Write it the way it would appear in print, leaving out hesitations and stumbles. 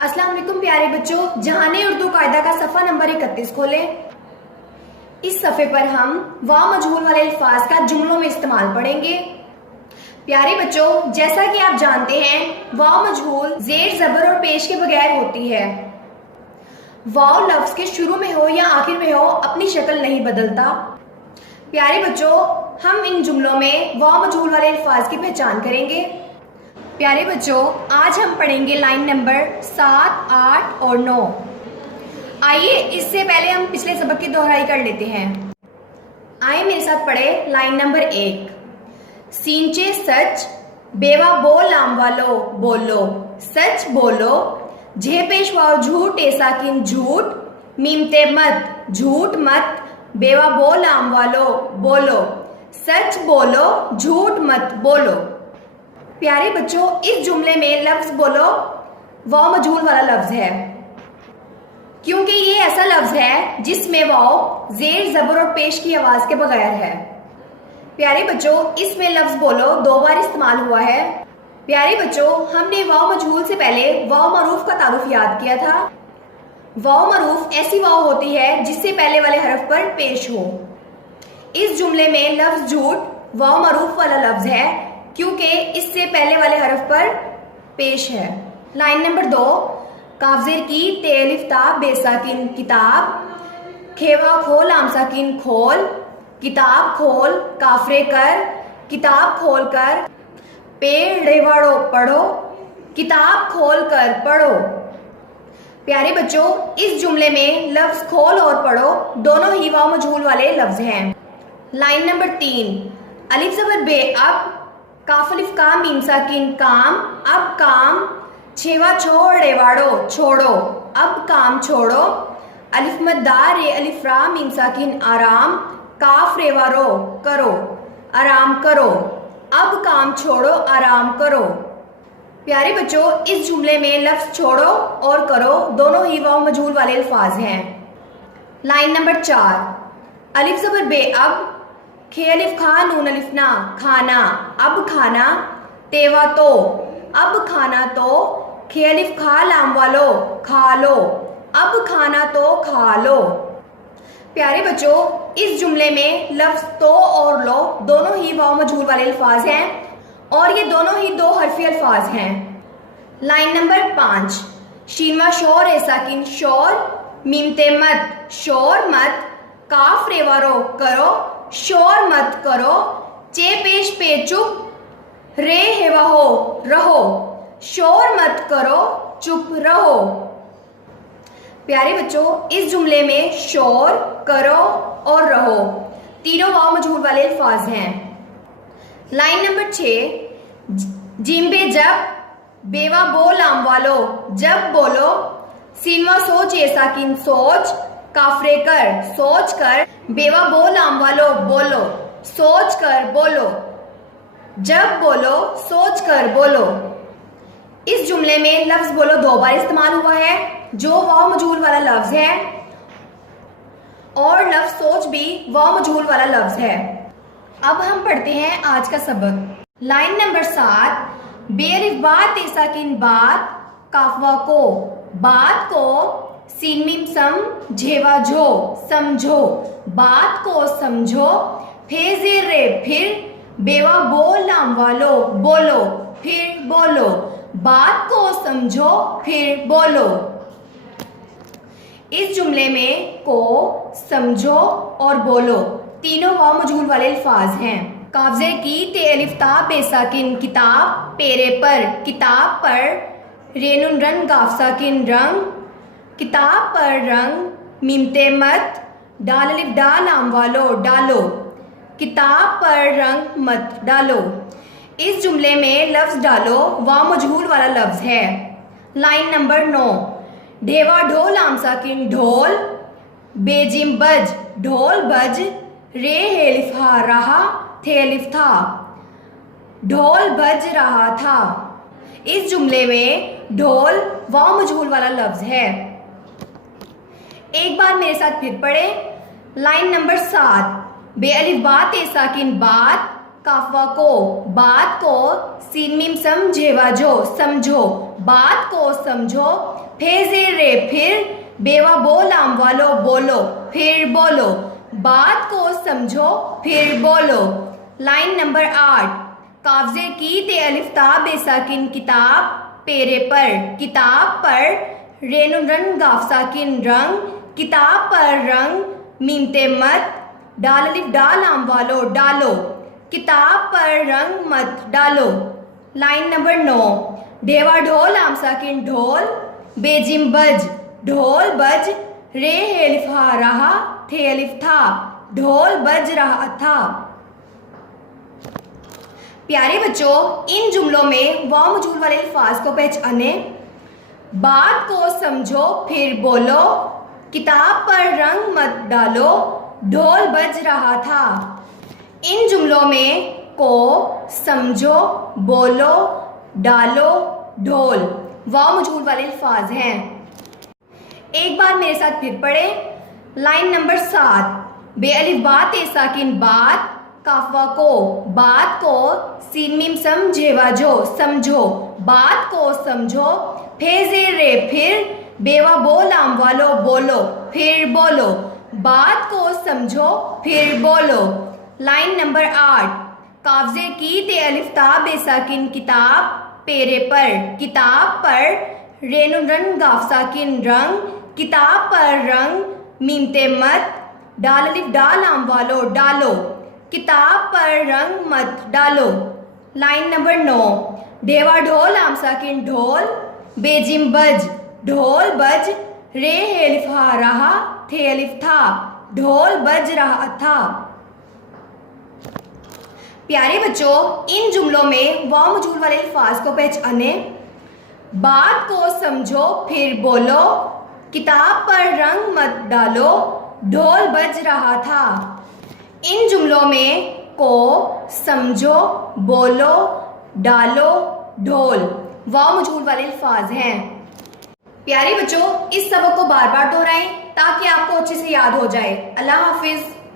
अस्सलाम वालेकुम प्यारे बच्चों, जहाने उर्दू कायदा का सफ़ा नंबर 31 खोलें। इस सफ़े पर हम वा मजहूल वाले अल्फाज का जुमलों में इस्तेमाल पढ़ेंगे। प्यारे बच्चों, जैसा कि आप जानते हैं, वा मजहूल जेर ज़बर और पेश के बगैर होती है। वाव लफ्ज़ के शुरू में हो या आखिर में हो, अपनी शक्ल नहीं बदलता। प्यारे बच्चों, हम इन जुमलों में वा मजहूल वाले अल्फाज की पहचान करेंगे। प्यारे बच्चों, आज हम पढ़ेंगे लाइन नंबर 7, 8 और 9। आइए इससे पहले हम पिछले सबक की दोहराई कर लेते हैं। आइए मेरे साथ पढ़े लाइन नंबर 1। सींचे सच, बेवा बोल आम वालो बोलो, सच बोलो। झे पेश वाओ झूठ ऐसा किन झूठ, मीमते मत झूठ मत, बेवा बोल आम वालो बोलो, सच बोलो झूठ मत बोलो। प्यारे बच्चों, इस जुमले में लफ्ज बोलो वाव मजहूल वाला लफ्ज है, क्योंकि ये ऐसा लफ्ज है जिसमें वाव जेर जबर और पेश की आवाज के बगैर है। प्यारे बच्चों, इसमें लफ्ज बोलो 2 बार इस्तेमाल हुआ है। प्यारे बच्चों, हमने वाव मजहूल से पहले वाव मरूफ का तारुफ याद किया था। वाव मरूफ ऐसी वाव होती है जिससे पहले वाले हरफ पर पेश हो। इस जुमले में लफ्ज झूठ वाव मरूफ वाला लफ्ज है, क्योंकि इससे पहले वाले हरफ पर पेश है। Line number 2। काफजेर की तेलिफ्ता बेसाकिन किताब, खेवा खोल आमसाकिन खोल, किताब खोल काफरे कर, किताब खोल कर, पेड़ रेवाड़ो पढ़ो, किताब खोल कर पढ़ो। प्यारे बच्चों, इस जुमले में लफ्ज खोल और पढ़ो दोनों ही वाव मजहूल वाले लफ्ज हैं। Line number 3। अलिफ ज़बर बे अब, काफ अलिफ का मीम साकिन काम, अब काम, छेवा छोड़ रेवाड़ो छोड़ो, अब काम छोड़ो। अलिफ मद्दा रे अलिफ रा मीम साकिन आराम, काफ रेवारो करो, आराम करो, अब काम छोड़ो आराम करो। प्यारे बच्चों, इस जुमले में लफ्ज छोड़ो और करो दोनों ही वाव मजहूल वाले अल्फाज हैं। Line number 4। अलिफ ज़बर बे अब, खे अलिफ खा नून अलिफ ना खाना, अब खाना, तेवा तो, अब खाना तो, खे अलिफ खा लाम वालो खा लो, अब खाना तो खा लो। प्यारे बच्चों, इस जुमले में लफ्ज तो और लो दोनों ही वाव मजहूल वाले अल्फाज हैं और ये दोनों ही 2 हरफी अल्फाज हैं। Line number 5। शीनवा शोर ऐसा किन शोर, मीमते मत शोर मत, काफ रेवारो करो, शोर मत करो, चे पेश पे चुप, रे हेवा हो रहो, शोर मत करो चुप रहो। प्यारे बच्चों, इस जुमले में शोर, करो और रहो तीनों वाव मजहूल वाले अल्फाज हैं। Line number 6। जिम्बे जब, बेवा बोल आम वालो जब बोलो, सीनवा सोच ऐसा किन सोच, काफरे कर सोच कर, बेवा बोल आम वालो बोलो, सोच कर बोलो, जब बोलो सोच कर बोलो। इस जुमले में लफ्ज बोलो 2 बार इस्तेमाल हुआ है, जो वाव मजहूल वाला लफ्ज है, और लफ्ज सोच भी वाव मजहूल वाला लफ्ज है। अब हम पढ़ते हैं आज का सबक। Line number 7। बेरिफ बात ऐसा किन बात, काफवा को बात को, सीन मीम सम झेवा झो समझो, बात को समझो, फेजे रे फिर, बेवा बोल नाम वालो बोलो फिर बोलो, बात को समझो फिर बोलो। इस जुमले में को, समझो और बोलो तीनों वाव मजहूल वाले अल्फाज हैं। काफजे की ते अलिफ ता बेसाकिन किताब, पेरे पर किताब पर, रेनुन रन गाफ साकिन रंग, किताब पर रंग, मीमते मत, डाल अलिफ डा नाम वालो डालो, किताब पर रंग मत डालो। इस जुमले में लफ्ज डालो वाव मजहूल वाला लफ्ज है। Line number 9। ढेवा ढोल आमसा किन ढोल, बेजिम बज ढोल बज, रे हेलिफा रहा थे अलिफ था, ढोल बज रहा था। इस जुमले में ढोल वाव मजहूल वाला लफ्ज है। एक बार मेरे साथ फिर पढ़े। Line number 7। बे अलिफ बात ऐसा किन बात, काफवा को बात को, सीन मीम समझेवा जो समझो, बात को समझो, फेजे रे फिर, बेवा बोलाम वालो बोलो, फिर बोलो, बात को समझो फिर बोलो। लाइन नंबर 8, काफ़ज़े की ते अलिफ्ता बेसाकिन किताब, पेरे पर, किताब पर, रेनुन रन गाफसाकिन रंग, किताब पर रंग, मीमते मत, डाल अलिफ डाल आम वालो डालो, किताब पर रंग मत डालो। लाइन नंबर 9, ढेवा ढोल आमसाकिन ढोल, बेजिम बज, ढोल बज, रे अलिफ हा रहा, थे अलिफ था, ढोल बज रहा था। प्यारे बच्चों, इन जुमलों में वा मजहूल वाले अल्फाज को पहचाने, बात को समझो फिर बोलो, किताब पर रंग मत डालो, ढोल बज रहा था। इन जुमलों में को, समझो, बोलो, डालो, ढोल वा मजहूल वाले अल्फाज हैं। एक बार मेरे साथ फिर पढ़े। लाइन नंबर 7, बेअलिफ बात ए साकिन बात, काफवा को, बात को, सीन मीम समझेवा जो, समझो, बात को समझो, फेजे रे फिर, बेवा बोलाम वालो बोलो, फिर बोलो, बात को समझो फिर बोलो। लाइन नंबर 8, काफ़ज़े की ते अलिफ्ता बेसाकिन किताब, पेरे पर, किताब पर, रेनुन रन गाफसाकिन रंग, किताब पर रंग, मीमते मत, डाल अलिफ डाल आम वालो डालो, किताब पर रंग मत डालो। लाइन नंबर 9, ढेवा ढोल आमसाकिन ढोल, बेजिम बज, ढोल बज, रे अलिफ हा रहा, थे अलिफ था, ढोल बज रहा था। प्यारे बच्चों, इन जुमलों में वा मजहूल वाले अल्फाज को पहचाने, बात को समझो फिर बोलो, किताब पर रंग मत डालो, ढोल बज रहा था। इन जुमलों में को, समझो, बोलो, डालो, ढोल वा मजहूल वाले अल्फाज हैं। प्यारे बच्चों, इस सबक को बार बार दोहराएं ताकि आपको अच्छे से याद हो जाए। अल्लाह हाफिज।